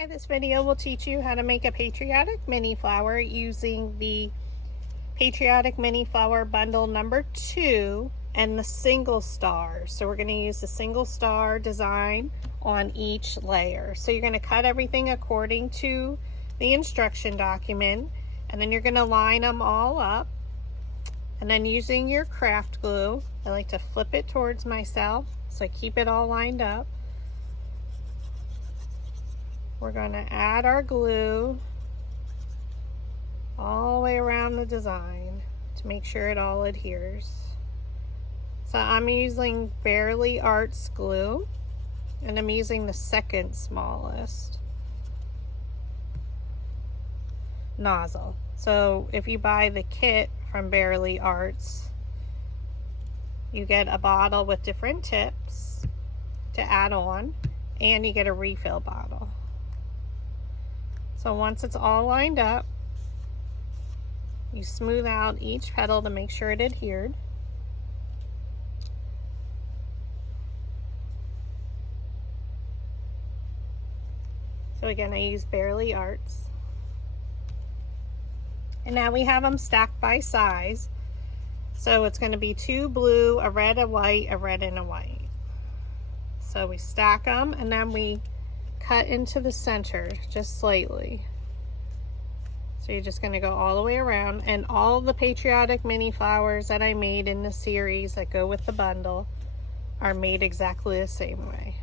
Hi, this video will teach you how to make a patriotic mini flower using the Patriotic Mini Flower Bundle number 2 and the single star. So we're going to use the single star design on each layer. So you're going to cut everything according to the instruction document, and then you're going to line them all up. And then using your craft glue, I like to flip it towards myself so I keep it all lined up. We're going to add our glue all the way around the design to make sure it all adheres. So I'm using Barely Arts glue, and I'm using the second smallest nozzle. So if you buy the kit from Barely Arts, you get a bottle with different tips to add on, and you get a refill bottle. So once it's all lined up, you smooth out each petal to make sure it adhered. So again, I use Barely Arts. And now we have them stacked by size. So it's going to be 2 blue, a red, a white, a red, and a white. So we stack them, and then we cut into the center just slightly. So you're just going to go all the way around, and all the patriotic mini flowers that I made in the series that go with the bundle are made exactly the same way.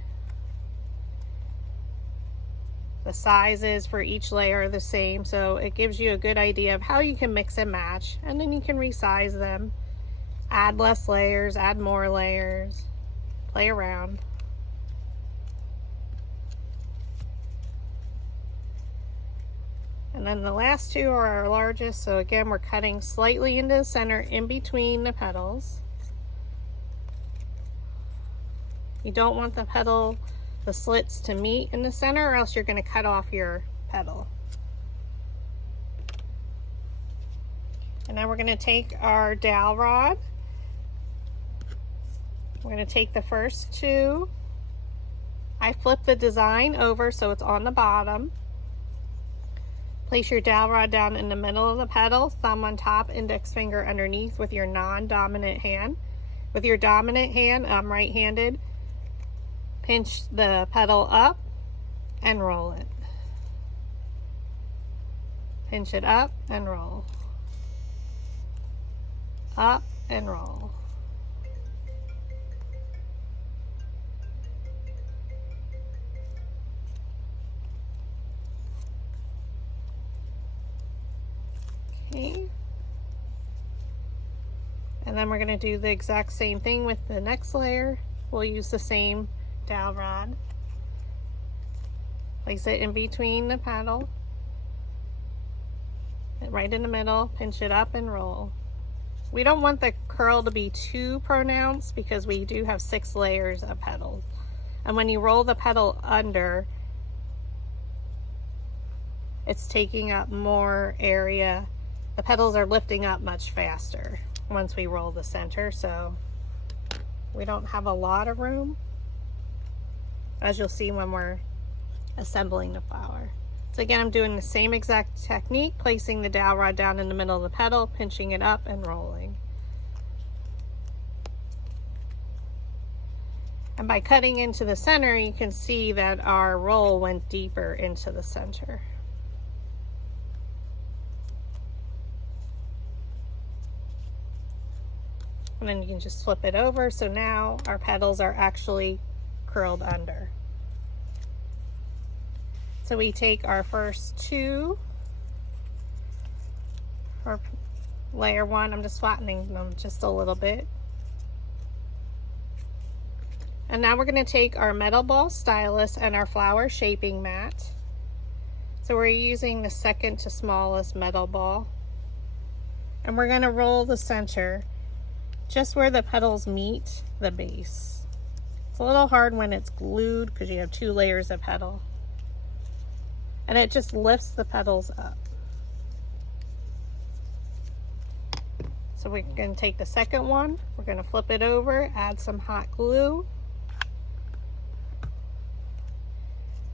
The sizes for each layer are the same, so it gives you a good idea of how you can mix and match, and then you can resize them, add less layers, add more layers, play around. And then the last 2 are our largest, so again we're cutting slightly into the center in between the petals. You don't want the slits to meet in the center, or else you're going to cut off your petal. And then we're going to take our dowel rod. We're going to take the first 2. I flip the design over so it's on the bottom. Place your dowel rod down in the middle of the petal, thumb on top, index finger underneath with your non-dominant hand. With your dominant hand, I'm right-handed, pinch the petal up and roll it. Pinch it up and roll. Up and roll. Okay. And then we're going to do the exact same thing with the next layer. We'll use the same dowel rod. Place it in between the petal, right in the middle, pinch it up and roll. We don't want the curl to be too pronounced because we do have 6 layers of petals. And when you roll the petal under, it's taking up more area. The petals are lifting up much faster once we roll the center, so we don't have a lot of room, as you'll see when we're assembling the flower. So again, I'm doing the same exact technique, placing the dowel rod down in the middle of the petal, pinching it up and rolling. And by cutting into the center, you can see that our roll went deeper into the center. And then you can just flip it over, so now our petals are actually curled under. So we take our first 2, or layer 1, I'm just flattening them just a little bit. And now we're going to take our metal ball stylus and our flower shaping mat. So we're using the second to smallest metal ball. And we're going to roll the center just where the petals meet the base. It's a little hard when it's glued because you have 2 layers of petal. And it just lifts the petals up. So we're going to take the second one, we're going to flip it over, add some hot glue,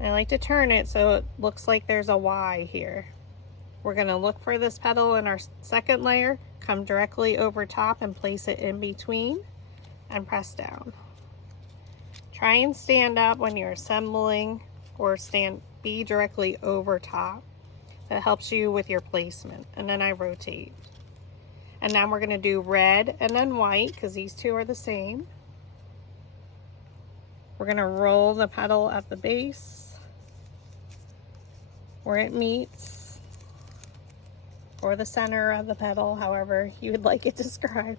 I like to turn it so it looks like there's a Y here. We're going to look for this petal in our second layer, come directly over top and place it in between and press down. Try and stand up when you're assembling, or be directly over top. That helps you with your placement. And then I rotate. And now we're going to do red and then white because these two are the same. We're going to roll the petal at the base where it meets, or the center of the petal, however you would like it described.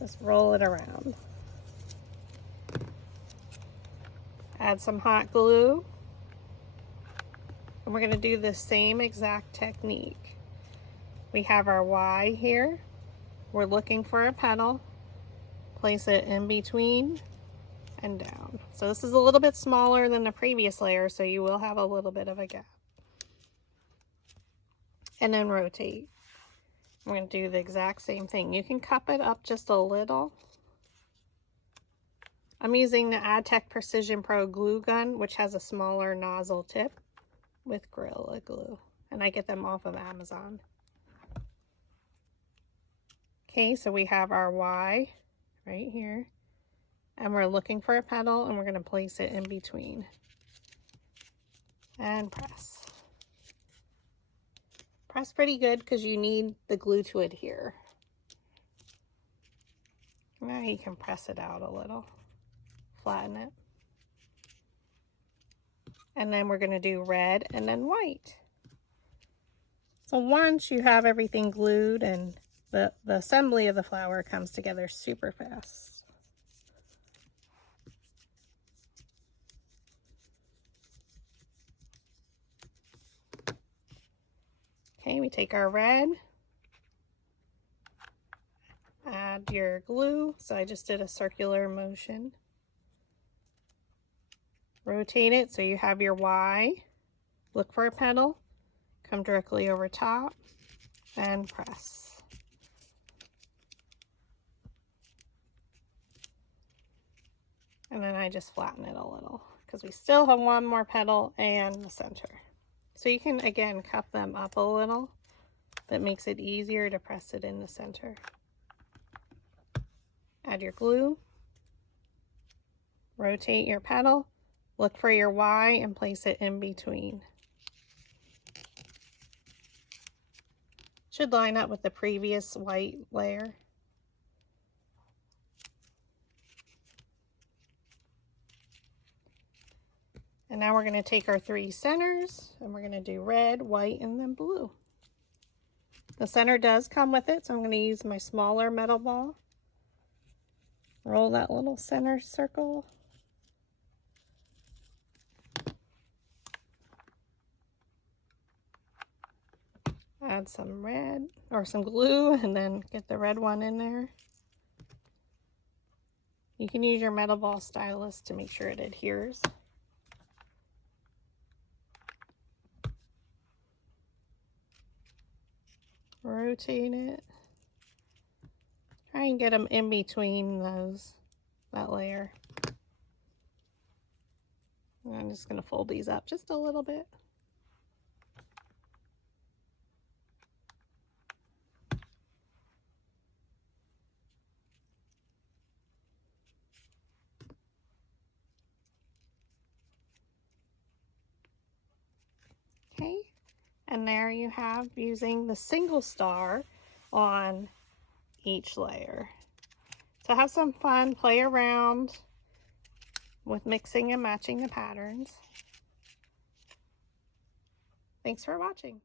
Just roll it around. Add some hot glue. And we're going to do the same exact technique. We have our Y here. We're looking for a petal. Place it in between and down. So this is a little bit smaller than the previous layer, so you will have a little bit of a gap. And then rotate. We're going to do the exact same thing. You can cup it up just a little. I'm using the Adtech Precision Pro glue gun, which has a smaller nozzle tip with Gorilla Glue. And I get them off of Amazon. Okay, so we have our Y right here. And we're looking for a petal, and we're going to place it in between. And press. Press pretty good because you need the glue to adhere. Now you can press it out a little. Flatten it. And then we're going to do red and then white. So once you have everything glued, and the assembly of the flower comes together super fast. Okay, we take our red, add your glue. So I just did a circular motion. Rotate it so you have your Y. Look for a petal, come directly over top, and press. And then I just flatten it a little because we still have one more petal and the center. So you can, again, cup them up a little. That makes it easier to press it in the center. Add your glue. Rotate your petal. Look for your Y and place it in between. Should line up with the previous white layer. And now we're going to take our three centers and we're going to do red, white, and then blue. The center does come with it, so I'm going to use my smaller metal ball. Roll that little center circle. Add some red or some glue and then get the red one in there. You can use your metal ball stylus to make sure it adheres. Rotate it. Try and get them in between that layer. And I'm just going to fold these up just a little bit. Okay, and there you have using the single star on each layer. So have some fun, play around with mixing and matching the patterns. Thanks for watching.